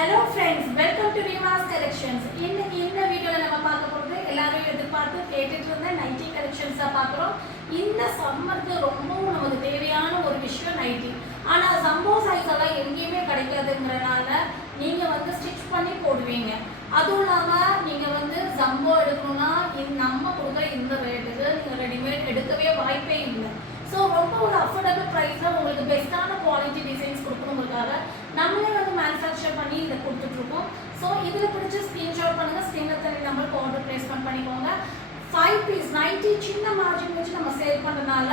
Hello friends, welcome to Rima's Collections. இன்னைக்கு இந்த வீடியோல நம்ம பார்க்க போறது எல்லாரும் எதிர்பார்த்து கேட்டுட்டு இருந்த நைட்டி கலெக்ஷன்ஸா பார்க்கறோம். இந்த சம்மருக்கு ரொம்பவும் நமக்கு தேவையான ஒரு விஷயம் நைட்டி. ஆனா ஜம்போ சைஸ் எல்லாம் எங்கேயுமே கிடைக்காதுங்கறனால நீங்க ஸ்டிட்ச் பண்ணி போடுவீங்க. அதுவும் இல்லாம நீங்க ஜம்போ எடுக்கணும்னா நம்ம கொடுக்குற இந்த ரேட்டுக்கு நீங்க ரெடிமேட் எடுக்கவே வாய்ப்பே இல்லை. ஸோ ரொம்ப ஒரு அஃபோர்டபுள் ப்ரைஸில் உங்களுக்கு பெஸ்ட்டான குவாலிட்டி டிசைன்ஸ் கொடுக்கணுங்கிறதுக்காக நம்மளே மேனுஃபேக்சர் பண்ணி இதை கொடுத்துட்ருக்கோம். ஸோ இதில் பிடிச்சி ஸ்க்ரீன்ஷாட் பண்ணுங்கள், ஸ்க்ரீனில் தனி நம்பருக்கு ஆர்டர் ப்ளேஸ்மெண்ட் பண்ணிக்கோங்க. 5 பீஸ் 90 சின்ன மார்ஜின் வச்சு நம்ம சேல் பண்ணுறதுனால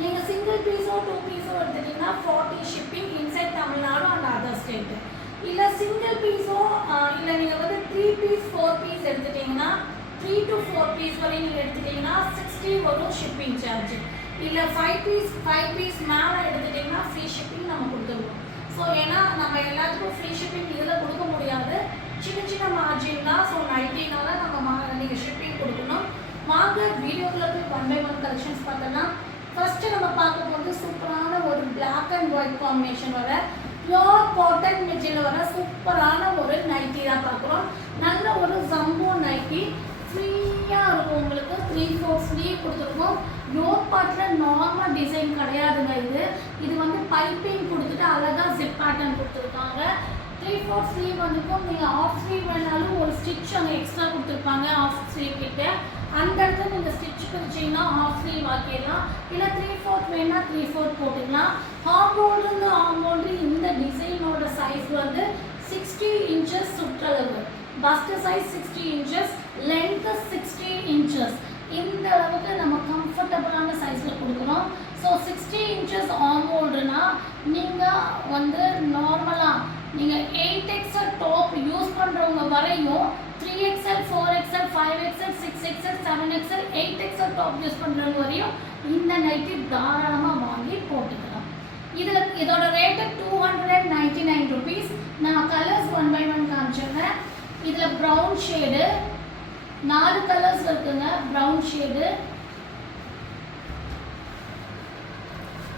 நீங்கள் சிங்கிள் பீஸோ 2 பீஸோ எடுத்துட்டிங்கன்னா 40 shipping inside Tamil Nadu and other state. இல்லை சிங்கிள் பீஸோ இல்லை நீங்கள் 3 பீஸ் 4 பீஸ் எடுத்துட்டிங்கன்னா 3 to 4 பீஸ் வரையும் நீங்கள் எடுத்துட்டிங்கன்னா 60 வரும் ஷிப்பிங் சார்ஜ். இல்லை 5 பீஸ் மேலே எடுத்துட்டிங்கன்னா ஃப்ரீ ஷிப்பிங் நம்ம கொடுத்துருவோம். ஸோ ஏன்னா நம்ம எல்லாத்துக்கும் ஃப்ரீ ஷிப்பிங் இதில் கொடுக்க முடியாது, சின்ன சின்ன மார்ஜின் தான். ஸோ நைட்டினால நம்ம நீங்கள் ஷிப்பிங் கொடுக்கணும். வாங்க வீடியோக்குள்ளே போய் 1 by 1 கலெக்ஷன்ஸ் பார்த்தோம்னா ஃபஸ்ட்டு நம்ம பார்க்க போகிறது சூப்பரான ஒரு பிளாக் அண்ட் ஒயிட் காம்பினேஷன் வர பியோர் காட்டன் மெட்டீரியல் வர சூப்பரான ஒரு நைட்டி தான் பார்க்குறோம். நல்ல ஒரு ஜம்போ நைட்டி ஃப்ரீயாக இருக்கும். உங்களுக்கு 3/4 ஸ்லீவ் கொடுத்துருக்கோம். யோக் பார்ட்டில் நார்மல் டிசைன் கிடையாதுங்க. இது பைப்பிங் கொடுத்துட்டு அழகாக ஜிப் பேட்டர்ன் கொடுத்துருக்காங்க. 3/4 ஸ்லீவ் நீங்கள் ஆஃப் ஸ்லீவ் வேணாலும் ஒரு ஸ்டிச் அங்கே எக்ஸ்ட்ரா கொடுத்துருப்பாங்க. ஆஃப் ஸ்லீவ் கிட்ட அந்த இடத்துல நீங்கள் ஸ்டிச் பிரிச்சிங்கன்னா ஆஃப் ஸ்லீவ் ஆக்கிடலாம். இல்லை 3/4 வேணால் 3/4 போட்டுக்கலாம். ஆம்போல்டு இந்த டிசைனோட சைஸ் 60 இன்ச்சஸ் சுற்றளவு. First size 60 inches, length 60 inches. இந்த அளவுக்கு நம்ம கம்ஃபர்டபுளான சைஸில் கொடுக்குறோம். ஸோ 60 இன்ச்சஸ் ஆம்போல்டுனா நீங்கள் நார்மலாக நீங்கள் 8XL டாப் யூஸ் பண்ணுறவங்க வரையும் 3XL 4XL 5XL 6XL 7XL 8XL top use பண்ணுறவங்க வரையும் இந்த நைட்டி தாராளமாக வாங்கி போட்டுக்கலாம். இதோட ரேட்டு 299 ருபீஸ். நான் கலர்ஸ் 1 by 1 காமிச்சிடுறேன். இதில் ப்ரௌன் ஷேடு 4 கலர்ஸ் இருக்குங்க. ப்ரௌன் ஷேடு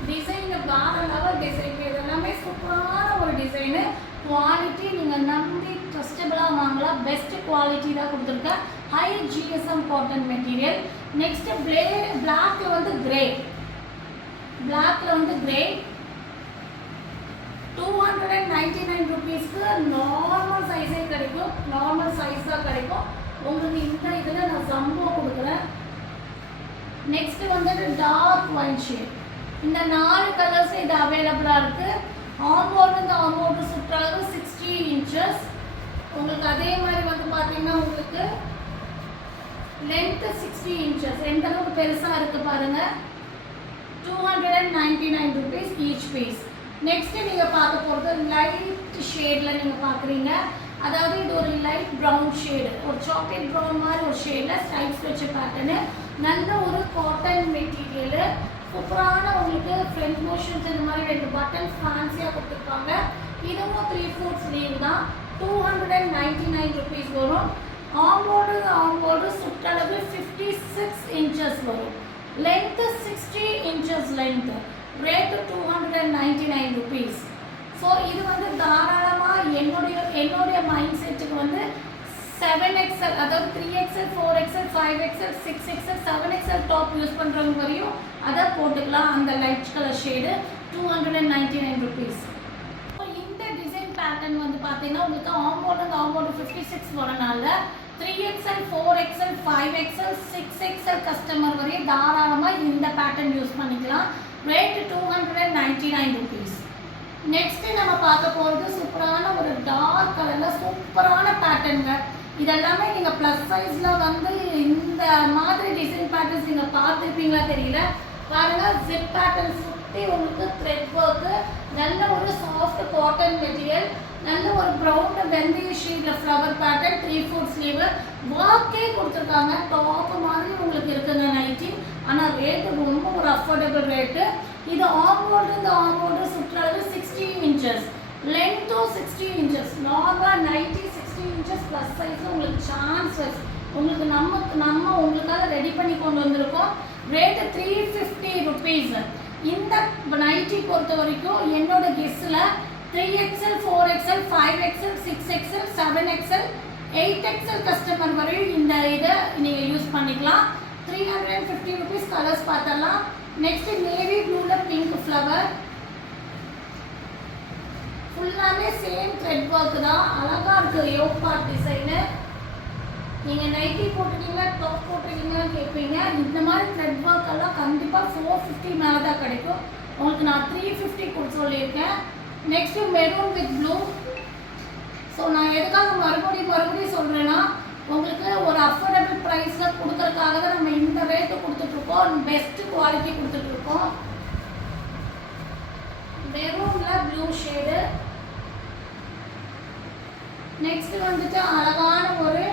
டிசைன் வேற லெவல் டிசைன். இது எல்லாமே சூப்பரான ஒரு டிசைனு. குவாலிட்டி நீங்கள் நம்பி ட்ரஸ்டபுளாக வாங்கலாம். பெஸ்ட் குவாலிட்டி தான் கொடுத்துருக்கேன். High GSM cotton material. Next பிளாக்ல கிரே. பிளாக்ல கிரே 299 ருபீஸ்க்கு நார்மல் சைஸே கிடைக்கும். நார்மல் சைஸாக கிடைக்கும் உங்களுக்கு. இந்த இதில் நான் ஜம்போ கொடுக்குறேன். Next dark white shade. இந்த 4 கலர்ஸ் இது அவைலபிளாக இருக்குது. ஆம்போல்டு சுற்றளவு 60 இன்ச்சஸ். உங்களுக்கு அதே மாதிரி பார்த்தீங்கன்னா உங்களுக்கு லென்த் 60 இன்ச்சஸ். எந்த அளவுக்கு பெருசாக இருக்குது பாருங்கள். 299 ருபீஸ் ஈச் பீஸ். நெக்ஸ்ட்டு நீங்கள் பார்க்க போகிறது லைட் ஷேடில் நீங்கள் பார்க்குறீங்க. அதாவது இது ஒரு லைட் ப்ரௌன் ஷேடு, ஒரு சாக்லேட் ப்ரௌன் மாதிரி ஒரு ஷேடில் ஸ்ட்ரைப்ஸ் வச்ச பேட்டர்னு. நல்ல ஒரு காட்டன் மெட்டீரியலு. சூப்பரான உங்களுக்கு ஃப்ரண்ட் போர்ஷன்ஸ் இந்த மாதிரி 2 பட்டன்ஸ் ஃபேன்சியாக கொடுத்துருப்பாங்க. இதுவும் 3/4 ஸ்லீவ் தான். 299 ருபீஸ் வரும். ஆம்போல்டு சுற்றளவு 56 இன்ச்சஸ் வரும். Length 60 inches length. Rate 299 rupees. So இது தாராளமாக என்னுடைய மைண்ட் செட்டுக்கு 7XL அதாவது 3XL 4XL 5XL 6XL 7XL top use பண்ணுறவங்க வரையும் அதை போட்டுக்கலாம். அந்த light colour shade 299 rupees. So இந்த டிசைன் பேட்டர்ன் பார்த்தீங்கன்னா உங்களுக்கு ஆம்போல்டு 56 வரனால 3XL 4XL 5XL 6XL customer வரையும் தாராளமாக இந்த பேட்டர்ன் யூஸ் பண்ணிக்கலாம். Rate 299 rupees. நெக்ஸ்ட்டு நம்ம பார்க்க போகிறது சூப்பரான ஒரு டார்க் கலரில் சூப்பரான பேட்டர்னுங்க. இதெல்லாமே நீங்கள் ப்ளஸ் சைஸில் இந்த மாதிரி டிசைன் பேட்டர்ன்ஸ் நீங்கள் பார்த்துருப்பீங்களா தெரியல. பாருங்கள், ஜிப் பேட்டர்ன் சுற்றி உங்களுக்கு த்ரெட் ஒர்க்கு. நல்ல ஒரு சாஃப்ட் காட்டன் மெட்டீரியல். நல்ல ஒரு ப்ரௌன் வெந்தய ஷீட்டில் ஃப்ளவர் பேட்டர்ன் 3/4 ஸ்லீவு. ஒர்க்கே கொடுத்துருக்காங்க. டாப்பு மாதிரி உங்களுக்கு இருக்குங்க நைட்டி. ஆனால் ரேட்டு ரொம்ப ஒரு அஃபோர்டபுள் ரேட்டு. இது ஆம்போல்டு சுற்றளவு 60 இன்ச்சஸ், லென்த்தும் 60 இன்ச்சஸ். நார்மலாக நைட்டி 60 இன்ச்சஸ் ப்ளஸ் சைஸில் உங்களுக்கு சான்சஸ் உங்களுக்கு நம்ம உங்களுக்காக ரெடி பண்ணி கொண்டு வந்திருக்கோம். Rate 350 rupees. இந்த நைட்டி பொறுத்த வரைக்கும் என்னோட கெஸ்ஸில் 3XL, 4XL, 5XL, 6XL, 7XL, 8XL customer வரையும் இந்த இதை நீங்கள் யூஸ் பண்ணிக்கலாம். 350 rupees கலர்ஸ் பார்த்தலாம். நெக்ஸ்ட் நேவி ப்ளூவில் பிங்க் ஃப்ளவர், ஃபுல்லாமே சேம் த்ரெட் ஒர்க் தான். அழகாக இருக்குது யோக் பார்ட் டிசைனு. நீங்கள் நைட்டி போட்டுருக்கீங்களா டாப் போட்டுருக்கீங்களான்னு கேட்பீங்க. இந்த மாதிரி த்ரெட் ஒர்க் எல்லாம் கண்டிப்பாக 450 மேலே தான் கிடைக்கும். உங்களுக்கு நான் 350 கொடுத்து சொல்லியிருக்கேன். Next maroon with blue. So நான் எதுக்காக மறுபடியும் சொல்கிறேன்னா, உங்களுக்கு ஒரு அஃபோர்டபுள் ப்ரைஸில் கொடுக்கறதுக்காக தான் நம்ம இந்த ரேட்டு கொடுத்துட்ருக்கோம். பெஸ்ட்டு குவாலிட்டி கொடுத்துட்ருக்கோம். மெரூனில் ப்ளூ ஷேடு. நெக்ஸ்ட்டு வந்துட்டு அழகான ஒரு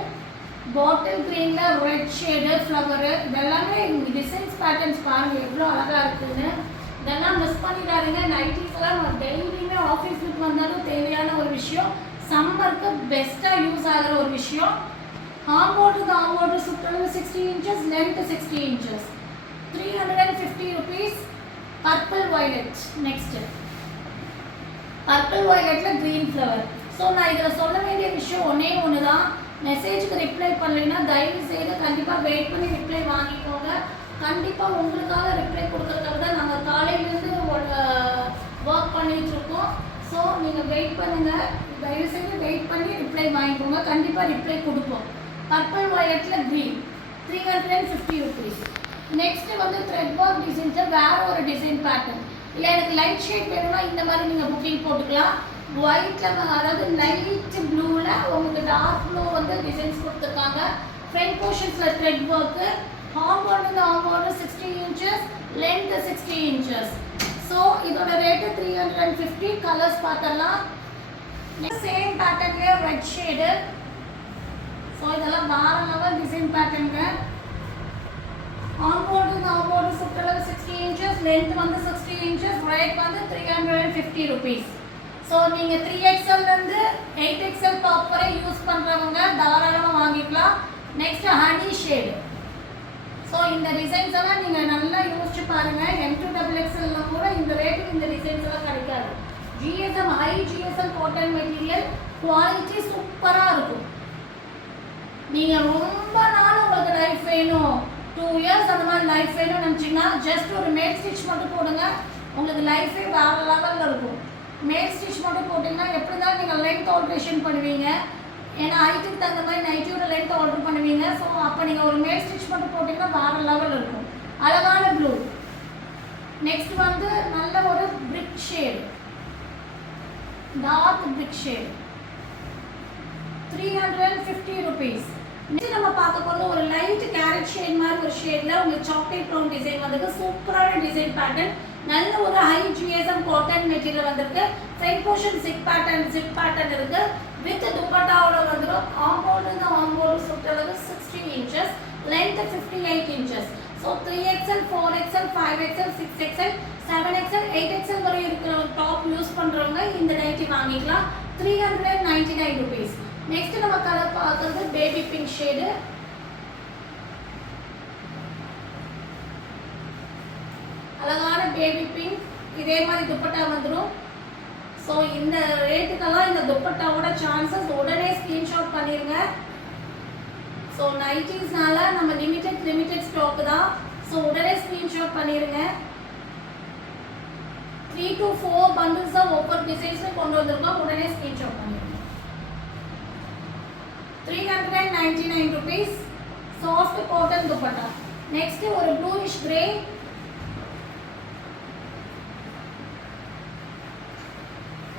பாட்டில் க்ரீனில் ரெட் ஷேடு ஃப்ளவரு. இதெல்லாமே டிசைன்ஸ் பேட்டர்ன்ஸ் பாருங்கள் எவ்வளோ அழகாக இருக்குதுன்னு. இதெல்லாம் மிஸ் பண்ணிடாதீங்க. நைட்டிஸ் எல்லாம் நம்ம டெய்லியுமே ஆஃபீஸுக்கு வந்தாலும் தேவையான ஒரு விஷயம். சம்மருக்கு பெஸ்ட்டாக யூஸ் ஆகிற ஒரு விஷயம். ஆம்போர்டு சுற்றளவு 60 inches, length 60 inches. 350 rupees. Purple violet. Next purple வயலட்டில் க்ரீன் ஃப்ளவர். ஸோ நான் இதில் சொல்ல வேண்டிய விஷயம் ஒன்று தான். மெசேஜுக்கு ரிப்ளை பண்ணலைன்னா தயவு செய்து கண்டிப்பாக வெயிட் பண்ணி ரிப்ளை வாங்கிக்கோங்க. கண்டிப்பாக உங்களுக்காக ரிப்ளை கொடுக்குறதுக்காக தான் நாங்கள் காலையிலேருந்து ஒர்க் பண்ணிகிட்ருக்கோம். ஸோ நீங்கள் வெயிட் பண்ணுங்கள். தயவுசெய்து வெயிட் பண்ணி ரிப்ளை வாங்கிக்கோங்க. கண்டிப்பாக ரிப்ளை கொடுப்போம். பர்பிள் வயலட்டில் க்ரீன் 350 rupees. நெக்ஸ்ட்டு வந்து த்ரெட் ஒர்க் டிசைன்ஸில் வேறு ஒரு டிசைன் பேட்டர்ன். இல்லை எனக்கு லைட் ஷேட் வேணும்னா இந்த மாதிரி நீங்கள் புக்கிங் போட்டுக்கலாம். ஒயிட்டில் அதாவது லைட் ப்ளூவில் உங்களுக்கு டார்க் ப்ளூ வந்து டிசைன்ஸ் கொடுத்துருக்காங்க. ஃப்ரண்ட் போர்ஷன்ஸில் த்ரெட் ஒர்க்கு. ஆம்போர்டு 60 inches, லென்த் 60 inches. ஸோ இதோட ரேட்டு 350. கலர்ஸ் பார்த்தலாம். சேம் பேட்டர்ன்லேயே ரெட் ஷேடு. ஸோ இதெல்லாம் வேறு லெவல் டிசைன் பேட்டர்னுங்க. ஆம்போர்டு சுற்றளவு 60 inches, லென்த் வந்து 60 inches, ரேட் வந்து 350 rupees. ஸோ நீங்கள் 3XLலேருந்து 8XL டாப் வரை யூஸ் பண்ணுறவங்க தாராளமாக வாங்கிக்கலாம். Next honey shade. ஸோ இந்த டிசைன்ஸ் எல்லாம் நீங்கள் நல்லா யோசிச்சு பாருங்கள். M2XXL கூட இந்த ரேட்டுக்கு இந்த டிசைன்ஸ் எல்லாம் கிடைக்காது. GSM high GSM cotton material quality சூப்பராக இருக்கும். நீங்கள் ரொம்ப நாள் உங்களுக்கு லைஃப் வேணும், 2 years அந்த மாதிரி லைஃப் வேணும்னு நினச்சிங்கன்னா ஜஸ்ட் ஒரு மேட் ஸ்டிச் மட்டும் போடுங்க. உங்களுக்கு லைஃபே வேறு லெவலில் இருக்கும். மேட் ஸ்டிச் மட்டும் போட்டிங்கன்னா எப்படி இருந்தாலும் நீங்கள் லென்த் ஆல்ட்ரேஷன் பண்ணுவீங்க. ஏன்னா ஹைட்டுக்கு தகுந்த மாதிரி நைட்டியோட லென்த் ஆர்டர் பண்ணுவீங்க. ஸோ அப்போ நீங்கள் ஒரு மேல் ஸ்டிச் மட்டும் போட்டிங்கன்னா வேறு லெவல் இருக்கும். அழகான ப்ளூ. நெக்ஸ்ட் வந்து நல்ல ஒரு பிரிக் ஷேடு, டார்க் பிரிக் ஷேடு. 350 rupees. நெக்ஸ்ட் நம்ம பார்க்க போகிறது ஒரு லைட் கேரட் ஷேட் மாதிரி ஒரு ஷேடில் உங்களுக்கு சாக்லேட் ப்ரௌன் டிசைன் வந்திருக்கு. சூப்பரான டிசைன் பேட்டர்ன். நல்ல ஒரு ஹை GSM காட்டன் மெட்டீரியல் வந்திருக்கு. ஃப்ரண்ட் போர்ஷன் ஜிப் பேட்டர்ன் இருக்குது. வித் துப்பட்டாவோட வந்துடும். ஆம்போர்டு சுற்றளவு 60 inches, length 58 inches. So 3XL, 4XL, 5XL, 6XL, 7XL, 8XL வரை இருக்கிற ஒரு டாப் யூஸ் பண்ணுறவங்க இந்த நைட்டி வாங்கிக்கலாம். 399 rupees. நெக்ஸ்ட் நம்ம கலர் பார்க்குறது பேபி பிங்க் ஷேடு. அழகான பேபி பிங்க். இதே மாதிரி துப்பட்டா வந்துடும். ஸோ இந்த ரேட்டுக்கெல்லாம் இந்த துப்பட்டாவோட சான்சஸ் உடனே ஸ்க்ரீன்ஷாட் பண்ணிடுங்க. ஸோ நைட்டிஸ்னால நம்ம லிமிட்டட் ஸ்டாக் தான். ஸோ உடனே ஸ்க்ரீன்ஷாட் பண்ணிடுங்க. 3 to 4 bundles of ஒவ்வொரு டிசைன்ஸும் கொண்டு வந்திருக்கோம். உடனே ஸ்க்ரீன்ஷாட் பண்ணிடுங்க. 399 rupees. Soft cotton dupatta. Next ஒரு ப்ளூயிஷ் கிரே.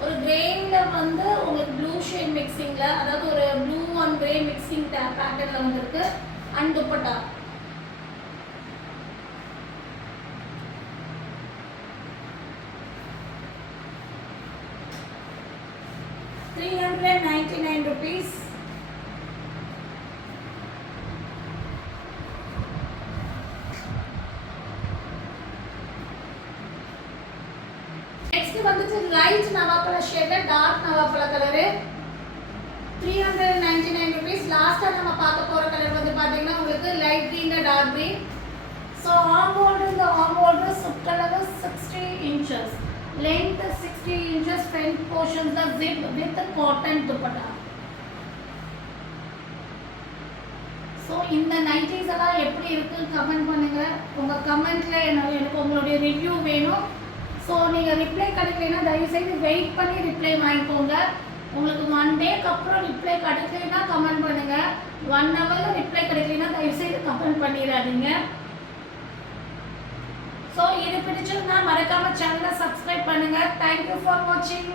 ஒரு கிரேயில் வந்து உங்களுக்கு ப்ளூ ஷேட் மிக்சிங்கில், அதாவது ஒரு ப்ளூ அண்ட் கிரே மிக்சிங் பேட்டர்னில் வந்துருக்கு. அண்ட் துப்பட்டா. ₹399. நெக்ஸ்ட் வந்துட்டு லைட் நவாப்பழ ஷேட், டார்க் நவாப்பழ கலரு. ₹399. லாஸ்ட்டாக நம்ம பார்க்க போகிற கலர் வந்து பார்த்தீங்கன்னா உங்களுக்கு லைட் க்ரீனில் டார்க் க்ரீன். ஸோ ஆம்போர்டு சுற்றளவு 60 inches, length 60 inches, front portions the zip with cotton dupatta. So இந்த நைட்டிஸ் எல்லாம் எப்படி இருக்குன்னு கமெண்ட் பண்ணுங்கள். உங்கள் கமெண்ட்டில் எனக்கு உங்களுடைய ரிவ்யூ வேணும். ஸோ நீங்கள் ரிப்ளை கிடைக்கலைன்னா தயவுசெய்து வெயிட் பண்ணி ரிப்ளை வாங்கிக்கோங்க. உங்களுக்கு 1 டேக்கு அப்புறம் ரிப்ளை கிடைக்கலைன்னா கமெண்ட் பண்ணுங்கள். 1 ஹவரில் ரிப்ளை கிடைக்கலைன்னா தயவுசெய்து கமெண்ட் பண்ணிடாதீங்க. ஸோ இது பிடிச்சிருந்தா மறக்காமல் சேனலை சப்ஸ்கிரைப் பண்ணுங்கள். தேங்க்யூ ஃபார் வாட்சிங்.